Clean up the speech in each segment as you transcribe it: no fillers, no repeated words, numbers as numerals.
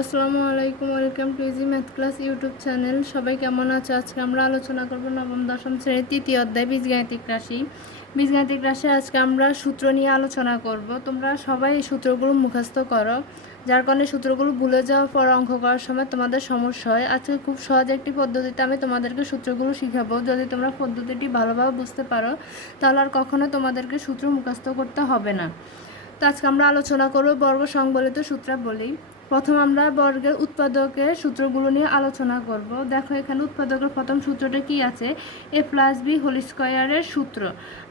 আসসালামু আলাইকুম, welcome to easy math class YouTube channel. সবাই কেমন আছে? আজকে আমরা আলোচনা করব নবম দশম শ্রেণীর তৃতীয় অধ্যায় বীজগাণিতিক রাশি। বীজগাণিতিক রাশি আজকে আমরা সূত্র নিয়ে আলোচনা করব। তোমরা সবাই এই সূত্রগুলো মুখস্থ করো, যার কারণে সূত্রগুলো ভুলে যাওয়ার পর অঙ্ক করার সময় তোমাদের সমস্যা হয়। আজকে খুব সহজ একটি পদ্ধতিতে আমি তোমাদেরকে সূত্রগুলো শিখাবো। যদি তোমরা পদ্ধতিটি ভালোভাবে বুঝতে পারো তাহলে আর কখনো তোমাদেরকে সূত্র মুখস্থ করতে হবে না। তো আজকে আমরা আলোচনা করব বর্গ সংবলিত সূত্রাবলী। প্রথম আমরা বর্গের উৎপাদকের সূত্রগুলো নিয়ে আলোচনা করব। দেখো এখানে উৎপাদকের প্রথম সূত্রটা কি আছে, এ প্লাস বি হোল স্কয়ারের সূত্র।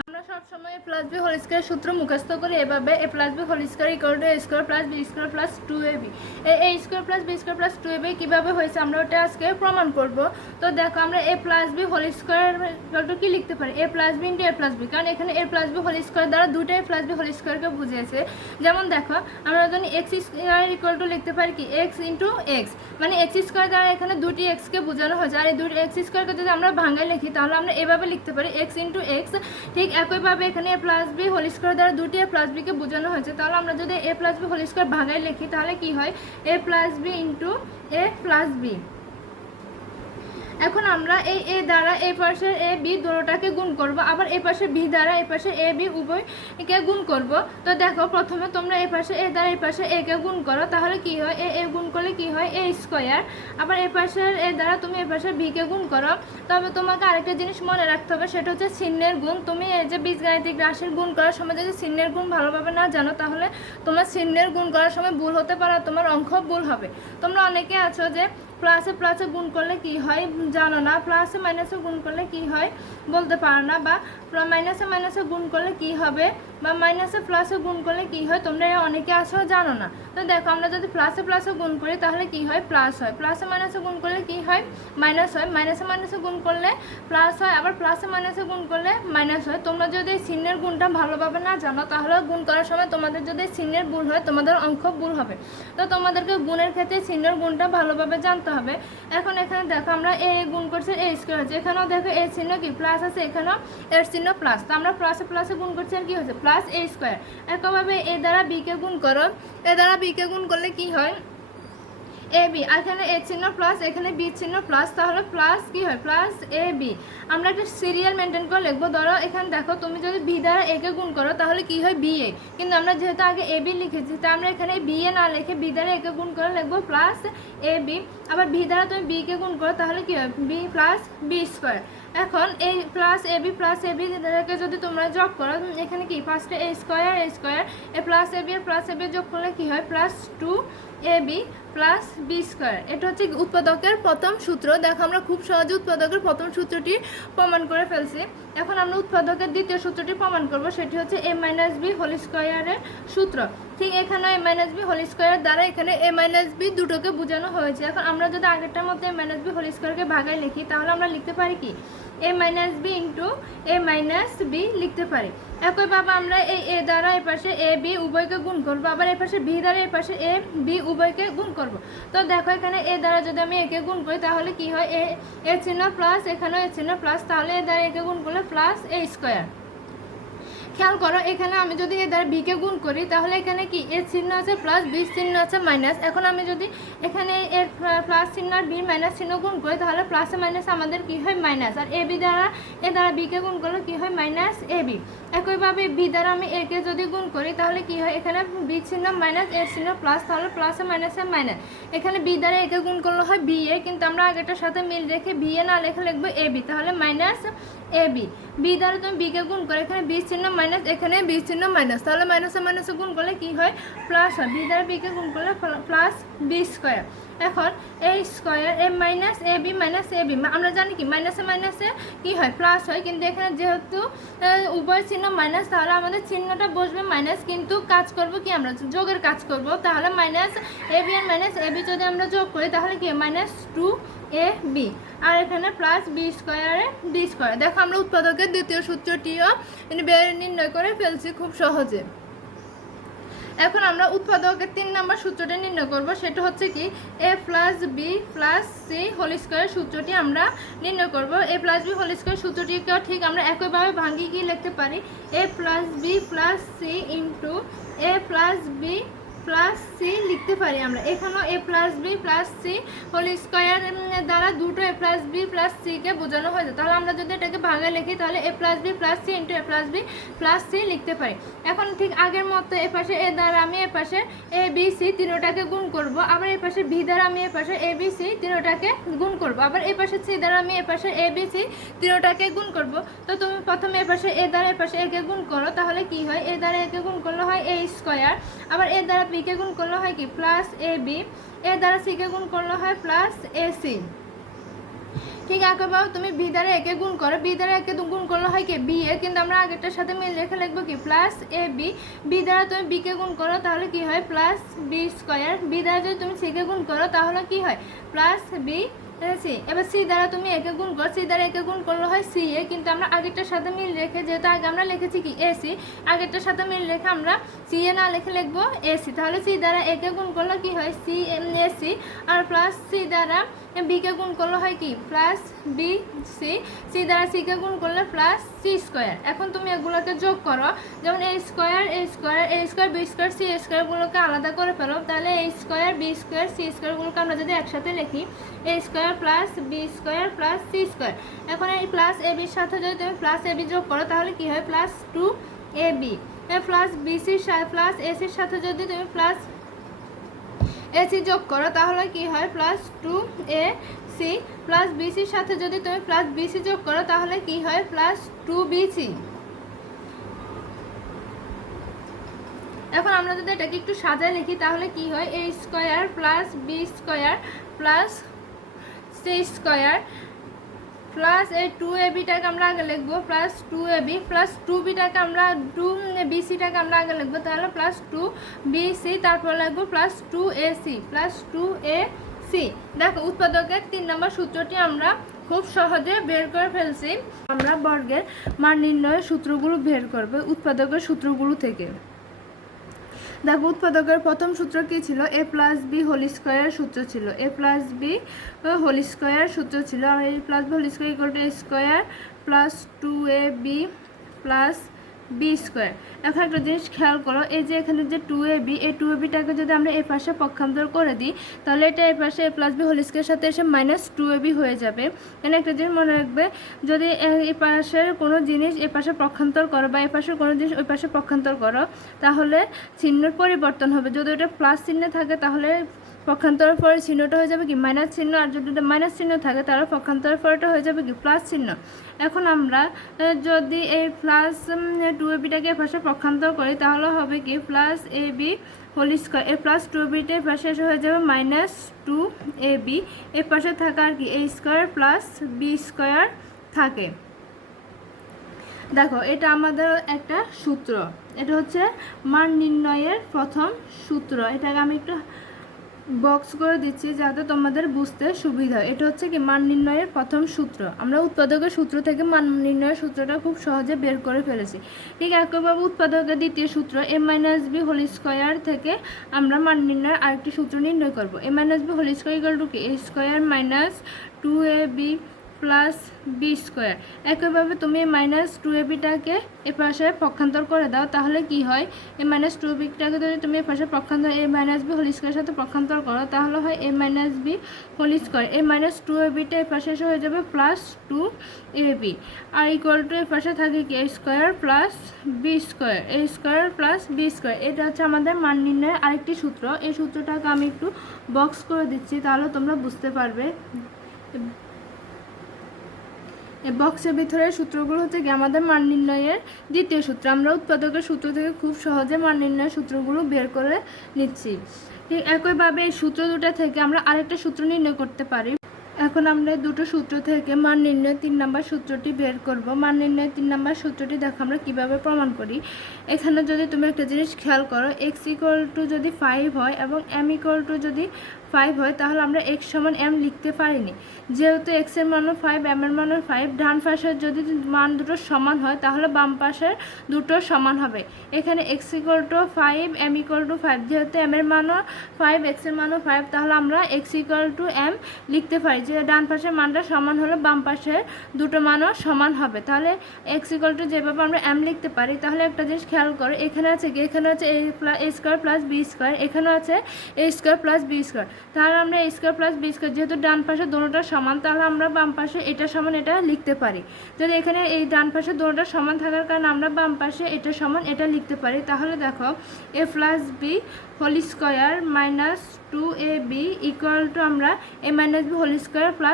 আমরা সবসময় A plus B whole square সূত্র মুখস্থ করি এভাবে, A plus B whole square equal to A square plus B square plus 2ab। A square plus B square plus 2ab কীভাবে হয়েছে আমরা ওটা আজকে প্রমাণ করব। তো দেখো আমরা A plus B whole square equal to কি লিখতে পারি, A plus B into A plus B, কারণ এখানে A plus B whole square দ্বারা দুটো এ প্লাস বি হোল স্কয়ারকে বুঝিয়েছে। যেমন দেখো আমরা যদি এক্স স্কয়ার ইকুয়াল টু লিখতে পারি কি এক্স ইন্টু এক্স, মানে এক্স স্কয়ার দ্বারা এখানে দুটি এক্সকে বোঝানো হয়েছে। আর এই দুটি এক্স স্কয়ারকে যদি আমরা ভাঙায় লিখি তাহলে আমরা এভাবে লিখতে পারি এক্স ইন্টু এক্স। ঠিক একইভাবে এখানে A plus B whole square দ্বারা দুটি এ প্লাস বিকে বোঝানো হয়েছে। তাহলে আমরা যদি এ প্লাস বি হোল স্কয়ার ভাঙায় লিখি তাহলে কি হয়, এ plus B into A plus B. এখন আমরা এই এ দ্বারা এই পাশে এ বি দুটোটাকে গুণ করব, আবার এই পাশে বি দ্বারা এই পাশে এ বি উভয়কে গুণ করব। তো দেখো প্রথমে তোমরা এই পাশে এ দ্বারা এই পাশে এ কে গুণ করো, তাহলে কি হয় এ গুণ করলে কি হয় এ স্কয়ার। আবার এই পাশের এ দ্বারা তুমি এই পাশে বি কে গুণ করো। তবে তোমাকে আরেকটা জিনিস মনে রাখতে হবে, সেটা হচ্ছে চিহ্নের গুণ। তুমি এই যে বীজগাণিতিক রাশির গুণ করার সময় যদি চিহ্নের গুণ ভালোভাবে না জানো তাহলে তোমার চিহ্নের গুণ করার সময় ভুল হতে পারে, তোমার অঙ্ক ভুল হবে। তোমরা অনেকে আছো যে প্লাসে প্লাসে গুণ করলে কি হয় জানো না, প্লাসে মাইনাসে গুণ করলে কি হয় বলতে পারো না, বা মাইনাসে মাইনাসে গুণ করলে কি হবে বা মাইনাসে প্লাসে গুণ করলে কি হয় তোমরা অনেকে আছো জানো না। তো দেখো আমরা যদি প্লাসে প্লাসে গুণ করি তাহলে কি হয় প্লাস হয়, প্লাসে মাইনাসে গুণ করলে কি হয় মাইনাস হয়, মাইনাসে মাইনাসে গুণ করলে প্লাস হয়, আবার প্লাসে মাইনাসে গুণ করলে মাইনাস হয়। তোমরা যদি এই চিহ্নের গুণটা ভালোভাবে না জানো তাহলে গুণ করার সময় তোমাদের যদি চিহ্নের ভুল হয় তোমাদের অঙ্ক ভুল হবে। তো তোমাদেরকে গুণের ক্ষেত্রে চিহ্নের গুণটা ভালোভাবে জানতে হবে। এখন এখানে দেখো আমরা এ গুণ করছি এ স্কয়ার হচ্ছে, এখানেও দেখো এর চিহ্ন কি প্লাস আছে, এখানেও এর চিহ্ন প্লাস। তো আমরা প্লাসে প্লাসে গুণ করছি আর কি হচ্ছে প্লাস এ স্কয়ার। একইভাবে এ দ্বারা বি কে গুণ করো, এ দ্বারা বি কে গুণ করলে কি হয় এ বি, এখানে এ চিহ্ন প্লাস এখানে বি চিহ্ন প্লাস, তাহলে প্লাস কি হয় প্লাস এ বি। আমরা একটা সিরিয়াল মেনটেন করে লিখবো। ধরো এখানে দেখো তুমি যদি বি দ্বারা এ কে গুণ করো তাহলে কি হয় বি এ, কিন্তু আমরা যেহেতু আগে এ বি লিখেছি তাই আমরা এখানে বি এ না লিখে বি দ্বারা এ কে গুণ করে লিখবো প্লাস এ বি। আবার বি দ্বারা তুমি বি কে গুণ করো তাহলে কি হয় বি প্লাস বি স্কয়ার। এখন এই plus A B plus A B কে যদি তোমরা যোগ করো এখানে কি ফার্স্টে A square A plus A B আর প্লাস এ বি যোগ করলে কি হয় plus 2ab plus B square. এটা হচ্ছে উৎপাদকের প্রথম সূত্র। দেখো আমরা খুব সহজে উৎপাদকের প্রথম সূত্রটি প্রমাণ করে ফেলছি। এখন আমরা উৎপাদকের দ্বিতীয় সূত্রটি প্রমাণ করব, সেটি হচ্ছে এ মাইনাস বি হোল স্কয়ারের সূত্র। ঠিক এখানে এ মাইনাস বি হোল স্কয়ার দ্বারা এখানে এ মাইনাস বি দুটোকে বোঝানো হয়েছে। এখন আমরা যদি আগেরটার মধ্যে এ মাইনাস বি হোল স্কয়ারকে ভাগায় লিখি তাহলে আমরা লিখতে পারি কি A minus B into A minus B লিখতে পারি। একইভাবে আমরা এই এ দ্বারা এ পাশে এ বি উভয়কে গুণ করবো, আবার এ পাশে বি দ্বারা এ পাশে এ বি উভয়কে গুণ করব। তো দেখো এখানে এ দ্বারা যদি আমি একে গুণ করি তাহলে কি হয় এ চিহ্ন প্লাস এখানেও এ চিহ্ন প্লাস, তাহলে এ দ্বারা একে গুণ করলে প্লাস এ স্কয়ার। খেয়াল করো এখানে আমি যদি এ দ্বারা বিকে গুণ করি তাহলে এখানে কি এর চিহ্ন আছে প্লাস বি চিহ্ন আছে মাইনাস। এখন আমি যদি এখানে এর প্লাস চিহ্ন আর বি মাইনাস চিহ্ন গুণ করি তাহলে প্লাসে মাইনাস আমাদের কি হয় মাইনাস, আর এ দ্বারা বিকে গুণ করলে কি হয় মাইনাস এ বি। একইভাবে বি দ্বারা আমি এ কে যদি গুণ করি তাহলে কি হয় এখানে বি চিহ্ন মাইনাস এর চিহ্ন প্লাস, তাহলে প্লাসে মাইনাসে মাইনাস। এখানে বি দ্বারা একে গুণ করলে হয় বি এ, কিন্তু আমরা আগেটার সাথে মিল রেখে বি এ না লেখে লিখবো এ বি, তাহলে মাইনাস এ বি। বি দ্বারা তুমি বিকে গুণ করো এখানে বি চিহ্ন মাইনাস এখানে বি চিহ্ন মাইনাস, তাহলে মাইনাসে মাইনাসে গুণ করলে কি হয় প্লাস হয়, বি দ্বারা বিকে গুণ করলে প্লাস বি স্কয়ার। এখন এই square A minus A B minus A B, আমরা জানি কি মাইনাসে মাইনাসে কি হয় প্লাস হয়, কিন্তু এখানে যেহেতু উভয় চিহ্ন মাইনাস তাহলে আমাদের চিহ্নটা বসবে মাইনাস, কিন্তু কাজ করব কি আমরা যোগের কাজ করব। তাহলে minus A B R minus A B যদি আমরা যোগ করি তাহলে কি মাইনাস 2ab, আর এখানে প্লাস বি স্কয়ারে বি স্কয়ার। দেখো আমরা উৎপাদকের দ্বিতীয় সূত্রটিও নির্ণয় করে ফেলছি খুব সহজে। এখন আমরা উৎপাদকের 3 নম্বর সূত্রটি নির্ণয় করব, সেটা হচ্ছে কি A plus B plus C whole square সূত্রটি আমরা নির্ণয় করব। A plus B whole square সূত্রটিকেও ঠিক আমরা একইভাবে ভাঙিয়ে লিখতে পারি A plus B plus C into A plus B plus C লিখতে পারি আমরা। এখানেও A plus B plus C whole square দ্বারা দুটো এ প্লাস বি প্লাস সিকে বোঝানো হয়েছে। তাহলে আমরা যদি এটাকে ভাগে লিখি তাহলে A plus B plus C into A plus B plus C লিখতে পারি। এখন ঠিক আগের মতো এ পাশে এ দ্বারা আমি এ পাশে এ বি সি তিনোটাকে গুণ করব, আবার এ পাশে বি দ্বারা আমি এ পাশে এ বি সি তিনোটাকে গুণ করব, আবার এ পাশে সি দ্বারা আমি এ পাশে এ বি সি তিনোটাকে গুণ করব। তো তুমি প্রথমে এ পাশে এ দ্বারা এ পাশে একে গুণ করো, তাহলে কি হয় এ দ্বারা একে গুণ করলে হয় এ স্কোয়ার, আবার এ দ্বারা বিকে গুণ করলে হয় কি প্লাস এ বি, এ দ্বারা সিকে গুণ করলে হয় প্লাস এ সি। ঠিক একইভাবে তুমি বি দ্বারা একে গুণ করো, বি দ্বারা একে গুণ করলে হয় কি বি এ, কিন্তু আমরা আগেরটার সাথে মিল রেখে লিখবো কি প্লাস এ বি, বি দ্বারা তুমি বিকে গুণ করো তাহলে কি হয় প্লাস বি স্কোয়ার, বি দ্বারা যদি তুমি সিকে গুণ করো তাহলে কি হয় প্লাস বি সি। এবার সি দ্বারা তুমি একে গুণ করো, সি দ্বারা একে গুণ করলে হয় সি এ, কিন্তু আমরা আগেরটার সাথে মিল রেখে যেহেতু আগে আমরা লিখেছি কি এ সি, আগেরটার সাথে মিল রেখে আমরা সি এ না লিখে লিখবো এ সি। তাহলে সি দ্বারা একে গুণ করলে কি হয় সি এ সি, আর প্লাস সি দ্বারা বিকে গুণ করলে হয় কি প্লাস বি সি, সি দ্বারা সিকে গুণ করলে প্লাস সি স্কোয়ার। এখন তুমি এগুলোকে যোগ করো, যেমন A square A square A square B square C স্কোয়ারগুলোকে আলাদা করে ফেলো, তাহলে A square B square C স্কোয়ারগুলোকে আমরা যদি একসাথে লিখি A square plus B square plus C square. এখন এই প্লাস এ বির সাথে যদি তুমি প্লাস এ বি যোগ করো তাহলে কি হয় plus two A B, plus B সির সাথে প্লাস এ সির সাথে যদি তুমি প্লাস এসি যোগ করো তাহলে কি হয় plus two A C, plus বিসির সাথে যদি তুমি প্লাস বিসি যোগ করো তাহলে কি হয় প্লাস টু বিসি। এখন আমরা যদি এটাকে একটু সাজায় লিখি তাহলে কি হয় A square plus B square plus C square plus এই টু এ বিটাকে আমরা আগে লিখবো plus two A B, plus two বিটাকে আমরা টু বিসিটাকে আমরা আগে লিখবো, তাহলে প্লাস টু বিসি, তারপর লিখবো plus two A C plus two A C. দেখো উৎপাদকের 3 নম্বর সূত্রটি আমরা খুব সহজে বের করে ফেলছি। আমরা বর্গের মান নির্ণয়ের সূত্রগুলো বের করবো উৎপাদকের সূত্রগুলো থেকে। দেখো উৎপাদকের প্রথম সূত্র কি ছিল, A plus B whole square সূত্র ছিল, A plus B whole square সূত্র ছিল, আর A plus B whole square equal to A square plus two A B plus B square. এখন একটা জিনিস খেয়াল করো, এই যে এখানে যে টু এ বি, এই টু এ বিটাকে যদি আমরা এ পাশে পক্ষান্তর করে দিই তাহলে এটা এ পাশে এ প্লাস বি হোল স্কোয়ারের সাথে এসে মাইনাস টু এ বি হয়ে যাবে। এখানে একটা জিনিস মনে রাখবে, যদি এ পাশের কোনো জিনিস এ পাশে পক্ষান্তর করো বা এ পাশের কোনো জিনিস ওই পাশে পক্ষান্তর করো তাহলে চিহ্নের পরিবর্তন হবে। যদি ওটা প্লাস চিহ্নে থাকে তাহলে পক্ষান্তরের পরে চিহ্নটা হয়ে যাবে কি মাইনাস চিহ্ন, আর যদি মাইনাস চিহ্ন থাকে তাহলে পক্ষান্তরের পরেটা হয়ে যাবে কি প্লাস চিহ্ন। এখন আমরা যদি এই প্লাস টু এ বিটাকে এ পাশে পক্ষান্তর করি তাহলে হবে কি plus A B whole square, A plus two beta এর পাশে এসে হয়ে যাবে মাইনাস টু এ বি, এর পাশে থাকা আর কি A square plus B square থাকে। দেখো এটা আমাদের একটা সূত্র, এটা হচ্ছে মান নির্ণয়ের প্রথম সূত্র। এটাকে আমি একটু বক্স করে দিচ্ছি যাতে তোমাদের বুঝতে সুবিধা হয়। এটা হচ্ছে কি মান নির্ণয়ের প্রথম সূত্র। আমরা উৎপাদকের সূত্র থেকে মান নির্ণয়ের সূত্রটা খুব সহজে বের করে ফেলেছি। ঠিক একইভাবে উৎপাদকের দ্বিতীয় সূত্র A minus B whole square থেকে আমরা মান নির্ণয়ের আরেকটি সূত্র নির্ণয় করব। A minus B whole square equal to কি A square minus two A B plus B square. একইভাবে তুমি মাইনাস টু এ বিটাকে এ পাশে পক্ষান্তর করে দাও তাহলে কি হয় এ মাইনাস টু বিটাকে যদি তুমি এ পাশে পক্ষান্তর এ মাইনাস বি হোল স্কোয়ারের সাথে পক্ষান্তর করো তাহলে হয় A minus B whole square, A minus two A বিটা এ পাশে এসে হয়ে যাবে প্লাস টু এ বি, আর ইকুয়াল টু এ পাশে থাকে কি A square plus B square, A square plus B square. এটা হচ্ছে আমাদের মান নির্ণয়ের আরেকটি সূত্র। এই সূত্রটাকে আমি একটু বক্স করে দিচ্ছি তাহলে তোমরা বুঝতে পারবে। এই বক্সের ভিতরে সূত্রগুলো হচ্ছে কি আমাদের মান নির্ণয়ের দ্বিতীয় সূত্র। আমরা উৎপাদকের সূত্র থেকে খুব সহজে মান নির্ণয়ের সূত্রগুলো বের করে নিচ্ছি। ঠিক একইভাবে এই সূত্র দুটো থেকে আমরা আরেকটা সূত্র নির্ণয় করতে পারি। এখন আমরা দুটো সূত্র থেকে মান নির্ণয়ের 3 নম্বর সূত্রটি বের করব। মান নির্ণয়ের 3 নম্বর সূত্রটি দেখো আমরা কিভাবে প্রমাণ করি। এখানে যদি তুমি একটা জিনিস খেয়াল করো, এক্স ইকুয়াল টু যদি 5 হয় এবং এম ইকুয়াল টু যদি 5 হয় তাহলে আমরা x সমান m লিখতে পারিনি। যেহেতু x এর মানও 5, m এর মানও 5, ডান পাশের যদি মান দুটো সমান হয় তাহলে বাম পাশের দুটো সমান হবে। এখানে x = 5, m = 5, যেহেতু m এর মানও 5, x এর মানও 5, তাহলে আমরা x = m লিখতে পারি। যে ডান পাশের মানটা সমান হলে বাম পাশের দুটো মানও সমান হবে। তাহলে x = যেভাবে আমরা m লিখতে পারি, তাহলে একটা জিনিস খেয়াল করো, এখানে আছে কি, এখানে আছে a² + b², এখানেও আছে a² + b²। তাহলে আমরা a² + b², যেহেতু ডান পাশে দুটোটা সমান, তাহলে আমরা বাম পাশে এটা সমান এটা লিখতে পারি। যদি এখানে এই ডান পাশে দুটোটা সমান থাকার কারণে আমরা বাম পাশে এটা সমান এটা লিখতে পারি। তাহলে দেখো a + b² - 2ab = আমরা a - b²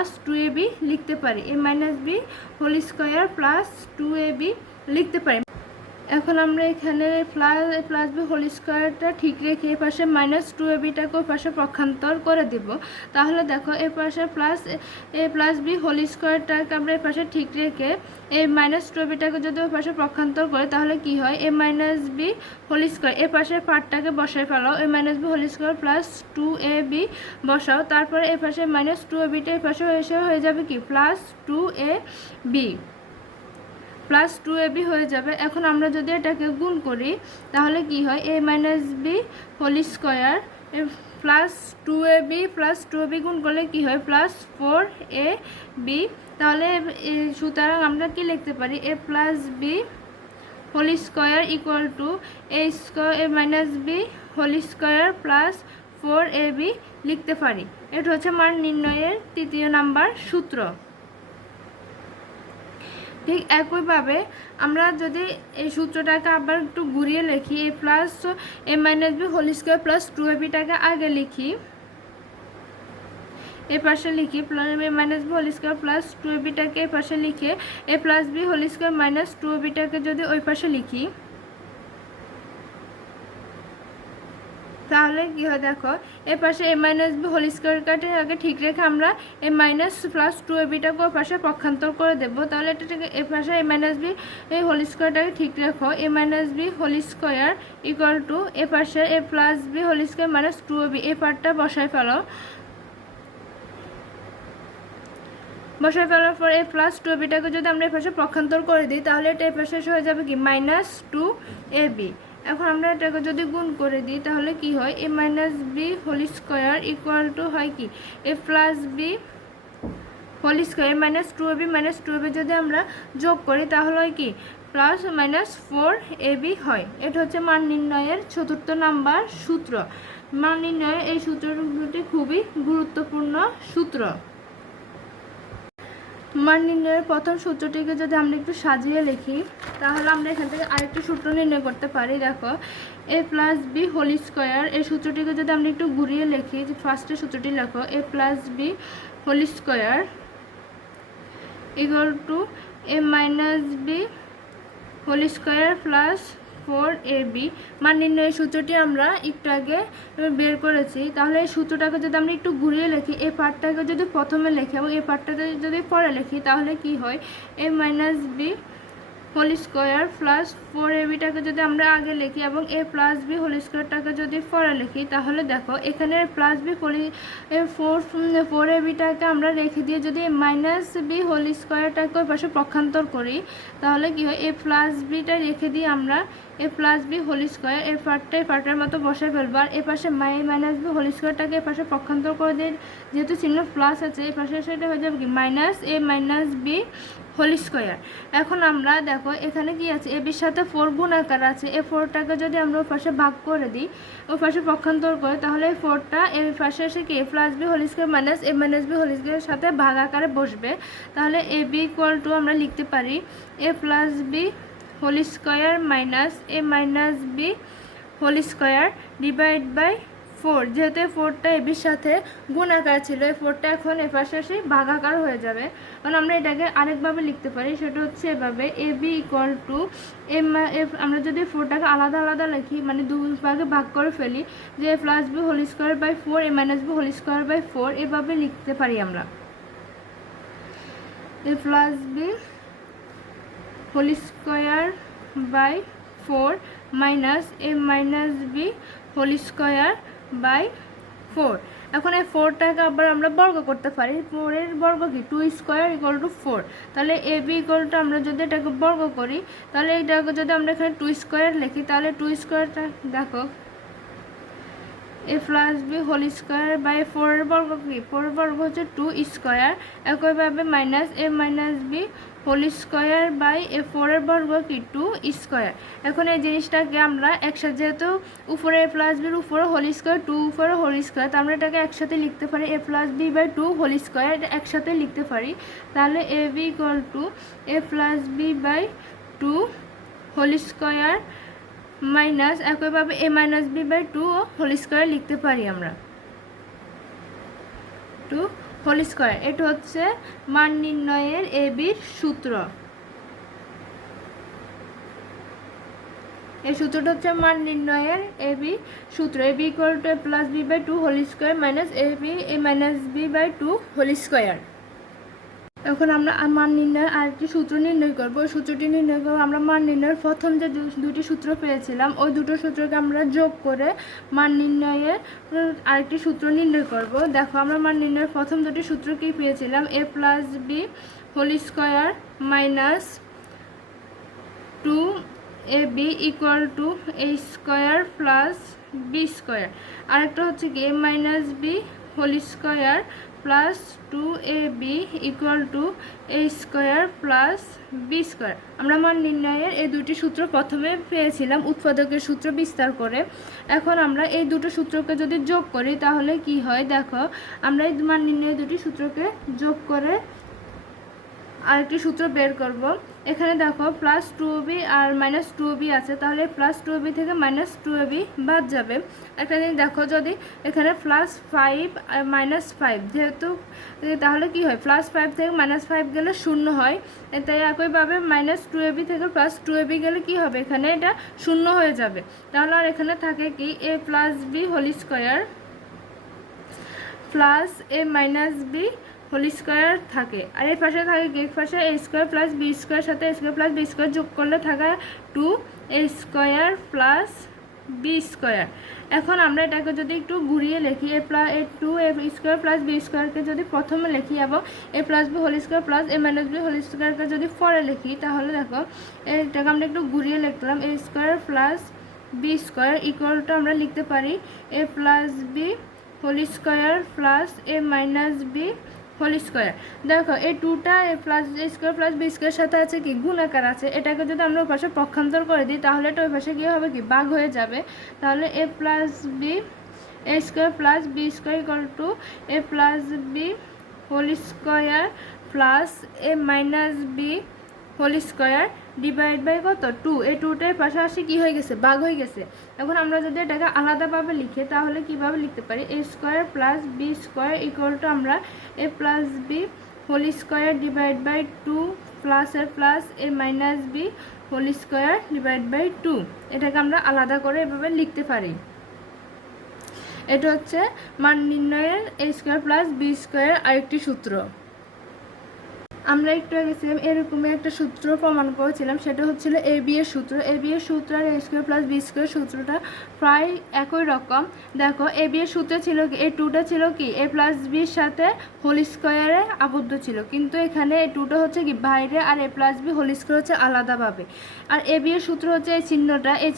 + 2ab লিখতে পারি। a - b² + 2ab লিখতে পারি। এখন আমরা এখানে প্লাস বি হোল স্কোয়ারটা ঠিক রেখে এ পাশে -2ab ওই পাশে পক্ষান্তর করে দেব। তাহলে দেখো এ পাশে প্লাস বি হোল স্কোয়ারটাকে আমরা এ পাশে ঠিক রেখে এই -2ab যদি ওই পাশে পক্ষান্তর করে তাহলে কি হয়, a - b হোল স্কোয়ার, এ পাশে পার্টটাকে বসায় ফেলাও, a - b whole square + 2ab বসাও। তারপরে এ পাশে -2ab এই পাশে এসে হয়ে যাবে কি +2ab হয়ে যাবে। এখন আমরা যদি এটাকে গুণ করি তাহলে কি হয়, a - b whole square +2ab গুণ করলে কি হয় +4ab। তাহলে সুতরাং আমরা কি লিখতে পারি, a + b whole square = a - b whole square +4ab লিখতে পারি। এটা হচ্ছে মান নির্ণয়ের 3য় নাম্বার সূত্র। ঠিক একইভাবে আমরা যদি এই সূত্রটাকে আবার একটু ঘুরিয়ে লিখি, a - b whole square +2ab আগে লিখি, এ পাশে লিখি a - b whole square +2ab এ পাশে লিখে a + b whole square -2ab যদি ওই পাশে লিখি তাহলে কি হয়, দেখো এ পাশে a - b হোল স্কোয়ারটাকে আগে ঠিক রেখে আমরা a +2ab ওই পাশে পক্ষান্তর করে দেব। তাহলে এটা থেকে এ পাশে a - b হোল স্কোয়ারটাকে ঠিক রেখো, a - b হোল স্কোয়ার = এ পাশে a + b whole square -2ab এই পার্টটা বসায় ফেলো। বসায় ফেলার পর এই +2ab যদি আমরা এ পাশে পক্ষান্তর করে দিই তাহলে এটা এ পাশে হয়ে যাবে কি -2ab। এখন আমরা এটাকে যদি গুণ করে দিই তাহলে কি হয়, a - b হোল স্কোয়ার = হয় কি a + b whole square, -2ab যদি আমরা যোগ করি তাহলে হয় কি +-4ab হয়। এটা হচ্ছে মান নির্ণয়ের 4র্থ নাম্বার সূত্র। মান নির্ণয়ের এই সূত্রটি খুবই গুরুত্বপূর্ণ সূত্র। মান নির্ণয়ের প্রথম সূত্রটিকে যদি আমরা একটু সাজিয়ে লিখি তাহলে আমরা এখান থেকে আরেকটি সূত্র নির্ণয় করতে পারি। দেখো a + b হোল স্কোয়ার, এই সূত্রটিকে যদি আমরা একটু ঘুরিয়ে লিখি, যে ফার্স্টের সূত্রটি লেখো a + b whole square = a - b whole square +4ab। মান নির্ণয়ের সূত্রটি আমরা একটু আগে বের করেছি। তাহলে এই সূত্রটাকে যদি আমরা একটু ঘুরিয়ে লিখি, এই পার্টটাকে যদি প্রথমে লিখি এবং এই পার্টটাকে যদি পরে লিখি তাহলে কি হয়, a - b whole square +4ab যদি আমরা আগে লিখি এবং a + b হোল স্কোয়ারটাকে যদি পরে লিখি তাহলে দেখো এখানে +b 4ab আমরা রেখে দিয়ে যদি -b হোল স্কোয়ারটাকে ওই পাশে পক্ষান্তর করি তাহলে কি হয়, a + bটা রেখে দিয়ে আমরা a + b হোল স্কোয়ার এর পার্টের মতো বসায় ফেলবো। আর এ পাশে -b হোল স্কোয়ারটাকে এ পাশে পক্ষান্তর করে দিয়ে যেহেতু চিহ্ন প্লাস আছে এই পাশে সেটা হয়ে যাবে কি -a - b হোল স্কোয়ার। এখন আমরা দেখো এখানে কি আছে, এ বির সাথে 4 গুণাকার আছে, এই 4টাকে যদি আমরা ওই পাশে ভাগ করে দিই, ওই পাশে পক্ষান্তর করি তাহলে এই 4টা এর পাশে এসে কি a + b whole square - a - b whole স্কোয়ারের সাথে ভাগ আকারে বসবে। তাহলে ab = আমরা লিখতে পারি a + b whole square - a - b whole square / 4। যেহেতু 4টা এ বির সাথে গুণাকার ছিল, এই 4টা এখন এ পাশে এসে ভাগাকার হয়ে যাবে। কারণ আমরা এটাকে আরেকভাবে লিখতে পারি, সেটা হচ্ছে এভাবে ab = আমরা যদি 4টাকে আলাদা আলাদা লিখি, মানে দুই ভাগে ভাগ করে ফেলি, যে a + b whole square / 4 a - b whole square / 4 এভাবে লিখতে পারি আমরা a + b whole square / 4 - a - b whole square / 4। এখন এই 4টাকে আবার আমরা বর্গ করতে পারি। 4-এর বর্গ কি 2 স্কোয়ার ইকুয়াল টু 4। তাহলে এ বি ইকুয়াল টু আমরা যদি এটাকে বর্গ করি তাহলে এটাকে যদি আমরা এখানে 2 স্কোয়ার লিখি তাহলে 2 স্কোয়ারটা দেখো A plus B whole square by 4-এর বর্গ কি 4-এর বর্গ হচ্ছে 2 স্কোয়ার। একইভাবে minus A minus B whole square by A 4-এর বর্গ কি 2 স্কোয়ার। এখন এই জিনিসটাকে আমরা একসাথে যেহেতু উপরে এ প্লাস বির উপরে হোল স্কোয়ার 2 উপরে হোল স্কোয়ার তো আমরা এটাকে একসাথে লিখতে পারি A plus B by 2 whole square, এটা একসাথে লিখতে পারি। তাহলে A B equal to A plus B by 2 whole square minus একইভাবে A minus B by 2 whole square লিখতে পারি আমরা 2 হোল স্কোয়ার। এটা হচ্ছে মান নির্ণয়ের এ বির সূত্র। এই সূত্রটা হচ্ছে মান নির্ণয়ের এ বি সূত্র। A B equal to A plus B by 2 whole square minus A B A minus B by 2 whole square. এখন আমরা মান নির্ণয়ের আরেকটি সূত্র নির্ণয় করব। ওই সূত্রটি নির্ণয় করব আমরা মান নির্ণয়ের প্রথম যে দুটি সূত্র পেয়েছিলাম ওই দুটো সূত্রকে আমরা যোগ করে মান নির্ণয়ের আরেকটি সূত্র নির্ণয় করব। দেখো আমরা মান নির্ণয়ের প্রথম দুটি সূত্র কি পেয়েছিলাম A plus B whole square minus 2 A B equal to A square plus B square. আরেকটা হচ্ছে কি A minus B whole square plus 2 A B equal to A square plus B square. আমরা মান নির্ণয়ের এই দুটি সূত্র প্রথমে পেয়েছিলাম উৎপাদকের সূত্র বিস্তার করে। এখন আমরা এই দুটো সূত্রকে যদি যোগ করি তাহলে কি হয় দেখো আমরা এই মান নির্ণয়ের দুটি সূত্রকে যোগ করে আরেকটি সূত্র বের করব। এখানে দেখো প্লাস 2b আর মাইনাস 2b আছে তাহলে প্লাস 2b থেকে মাইনাস 2ab বাদ যাবে। একটা জিনিস দেখো যদি এখানে প্লাস 5 আর মাইনাস 5 যেহেতু তাহলে কি হয় প্লাস 5 থেকে মাইনাস 5 গেলে 0 হয়। তাই একইভাবে মাইনাস 2ab থেকে প্লাস 2ab গেলে কি হবে এখানে এটা 0 হয়ে যাবে। তাহলে আর এখানে থাকে কি A plus B whole square plus A minus B whole square থাকে। আর এই পাশে থাকে কি এক পাশে A square plus B square সাথে A square plus B square যোগ করলে থাকে 2 A square plus B square. এখন আমরা এটাকে যদি একটু ঘুরিয়ে লিখি এ 2 এ স্কোয়ার প্লাস বি স্কোয়ারকে যদি প্রথমে লিখি এবং A plus B whole square plus A minus B whole স্কোয়ারকে যদি পরে লিখি তাহলে দেখো এটাকে আমরা একটু ঘুরিয়ে লিখলাম A square plus B square equal to আমরা লিখতে পারি A plus B whole square plus A minus B whole square. দেখো এই 2টা A plus A square plus B square সাথে আছে কি গুণাকার আছে, এটাকে যদি আমরা ওই পাশে পক্ষান্তর করে দিই তাহলে এটা ওই পাশে কী হবে কি ভাগ হয়ে যাবে। তাহলে A plus B A square plus B square equal to A plus B whole square plus A minus B whole square divide by কত 2। এই 2টার পাশাপাশি কী হয়ে গেছে ভাগ হয়ে গেছে। এখন আমরা যদি এটাকে আলাদাভাবে লিখি তাহলে কীভাবে লিখতে পারি A square plus B square equal to আমরা A plus B whole square divide by 2 প্লাসের plus A minus B whole square divide by 2। এটাকে আমরা আলাদা করে এভাবে লিখতে পারি। এটা হচ্ছে মান নির্ণয়ের এ স্কোয়ার প্লাস বি স্কোয়ার আরেকটি সূত্র। আমরা একটু আগে এরকমই একটা সূত্র প্রমাণ করেছিলাম, সেটা হচ্ছিল এ বি এর সূত্র। এ বি এর সূত্র আর এ স্কোয়ার প্লাস বি স্কোয়ার সূত্রটা প্রায় একই রকম। দেখো এ বি এর সূত্র ছিল কি এই 2টা ছিল কি এ প্লাস বির সাথে হোল স্কোয়ারে আবদ্ধ ছিল, কিন্তু এখানে এই 2টা হচ্ছে কি বাইরে আর A plus B whole square হচ্ছে আলাদাভাবে। আর এ বি এর সূত্র হচ্ছে এই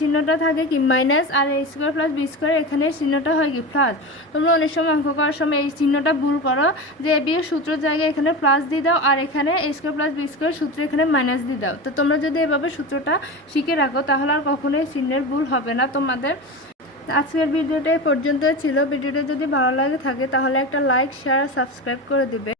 চিহ্নটা থাকে কি মাইনাস আর এ স্কোয়ার প্লাস বি স্কোয়ার এখানে চিহ্নটা হয় কি প্লাস। তোমরা অনেক সময় অঙ্ক করার সময় এই চিহ্নটা ভুল করো যে এ বি এর সূত্রের জায়গায় এখানে প্লাস দিয়ে দাও আর এখানে এ স্কোয়ার প্লাস বি স্কোয়ার সূত্র এখানে মাইনাস দিয়ে দাও। তো তোমরা যদি এভাবে সূত্রটা শিখে রাখো তাহলে আর কখনোই চিহ্নের ভুল হবে না তোমাদের। আজকের ভিডিওটা এই পর্যন্ত ছিল। ভিডিওটা যদি ভালো লাগে থাকে তাহলে একটা লাইক শেয়ার সাবস্ক্রাইব করে দিবে।